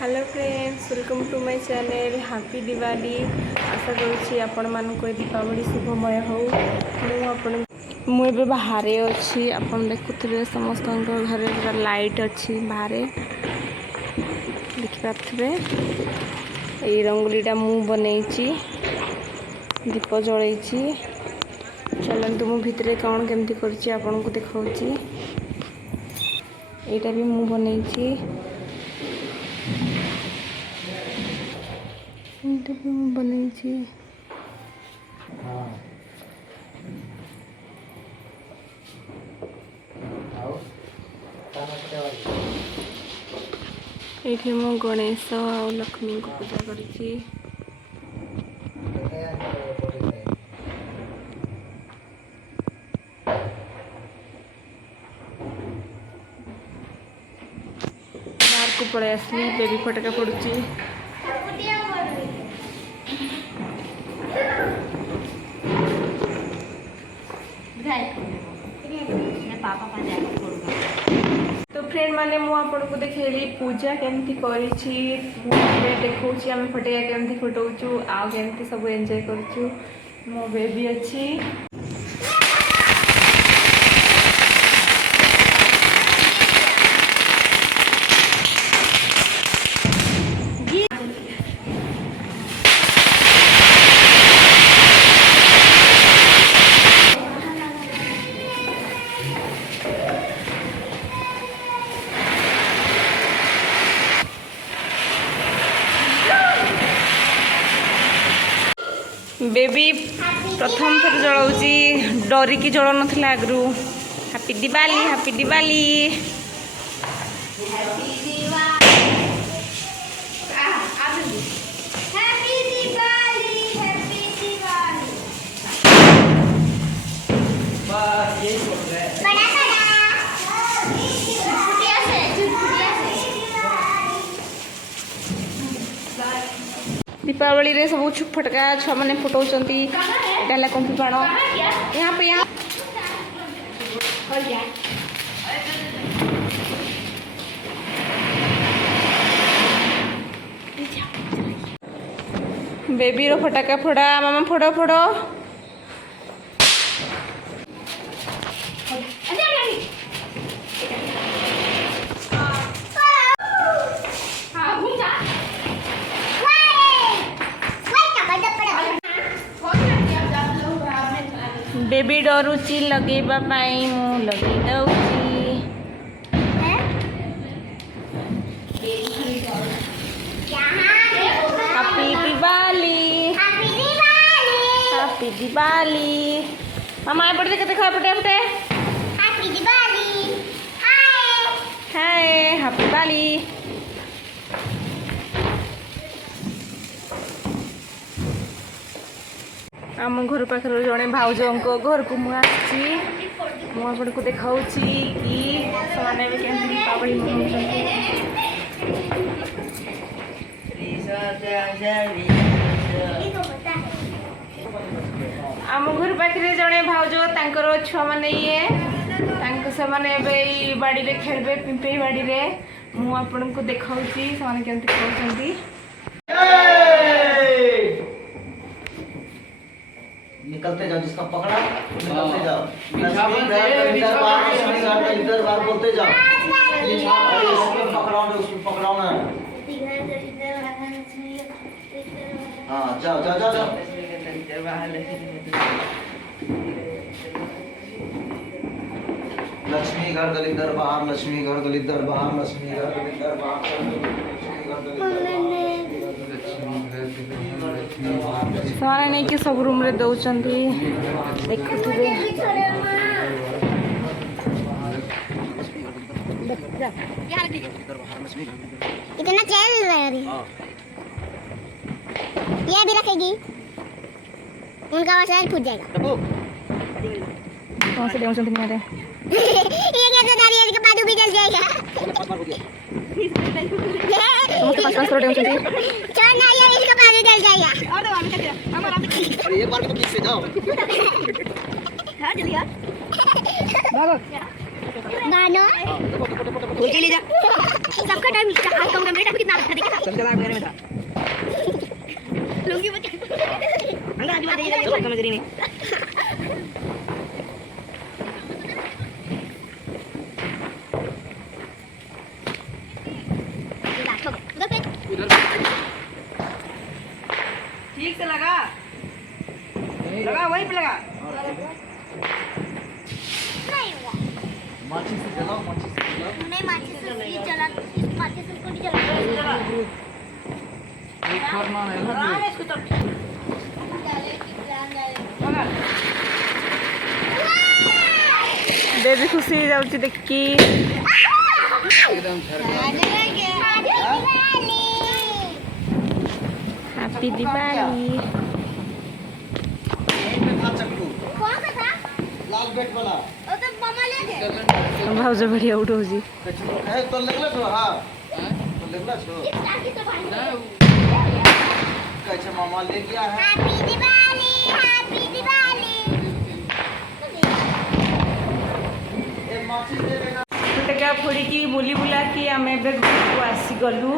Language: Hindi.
Hello friends, welcome to my channel. Happy Diwali. आशा करुँची आपण मानक दीपावली शुभमय हो। मुझे बाहर अच्छी आपन देखुवे समस्त घर पूरा लाइट अच्छी बाहर देखिपे। ये रंगोलीटा मु बनई दीप जलई। चलतु मु भितर कौन केमती करची आपन को देखाऊची। एटा भी मु बनई बनई। ये मु गणेश और लक्ष्मी को पूजा करी। बाहर को पड़े आसली बेबी फटका पड़ुची। तो फ्रेंड माने मु आपन को देखैली पूजा केमती करिछि। देखौछि आमे फटका केमती फटौछु आ केमती सब एन्जॉय करछु। मो बेबी अछि। बेबी प्रथम थर जलाऊँगी, डरिकी जल ना आगु। Happy Diwali, happy Diwali. दीपावली रे सब फटका छुआ मैंने फुटाऊँ। यहाँ कंफी बाण यहाँ पे यहाँ बेबी रो फटाका फोड़ा। मामा फोड़ो फोड़ो। बेबी डरुची लगेबा पाई मु लगे दउची। Happy Diwali, happy Diwali. मामा एपटे देख देखो एपटे एपटे। Happy Diwali. Hi happy Diwali. आम घर पाखर जड़े भाउज घर को मुझे को देखाऊँ कि से दीपावली आम घर पाखे जड़े भाउज तर छुआ मैंने ये से बाड़ी में खेलबे पिंपे बाड़ी में मुझे को देखाऊँ से केमती निकलते जाओ। जिसका पकड़ा निकलते जाओ। इधर बार बोलते जाओ। पकड़ाओ उसको पकड़ाओ ना। हाँ जाओ जाओ जाओ जाओ। लक्ष्मी घर दलिद्दर बाहर, लक्ष्मी घर दलिद्दर बाहर, लक्ष्मी घर दलिद्दर सारे नहीं कि सब रूम रे दौरान देखुवे। इतना चल रहा है। ये भी रखेगी, उनका वसाइल फूट जाएगा। कौन से दौरान नहीं आ रहे। ये कैसे नारियल का पादू भी जल जाएगा। चल नारियल इसका पादू जल जाएगा। और एक बार भी तो पीछे जाओ। हाँ चलिए। गाना खोल के ले जा। सबका टाइम कम कम रेट कितना था देखा चल चला मेरे में था। लुंगी बचा अंदर आज बात ये समझ रही नहीं। उधर ठीक से लगा। लगा वहीं पे लगा। नहीं हुआ माचिस से जलाओ, माचिस से जलाओ। नहीं माचिस से ये चला इस माचिस से उसको नहीं चला एक करना है ना। हाँ इसको तो डाले लगा। बेबी खुशी हो जाऊँ देखी। एकदम हैप्पी दिवाली। यहीं पे था चक्कू, कौन सा था लाल बेट वाला। वो तो मामा ले गए भाउज बढ़िया उठौजी। है तो लगला छो, हां तो लगला छो। इस टाकी तो भाई कैसे मामा ले गया है। हैप्पी दिवाली हैप्पी दिवाली ए माचिस दे देना। फुटका फोड़ी की बुली बुला की आम एबे घर को आसी गलु।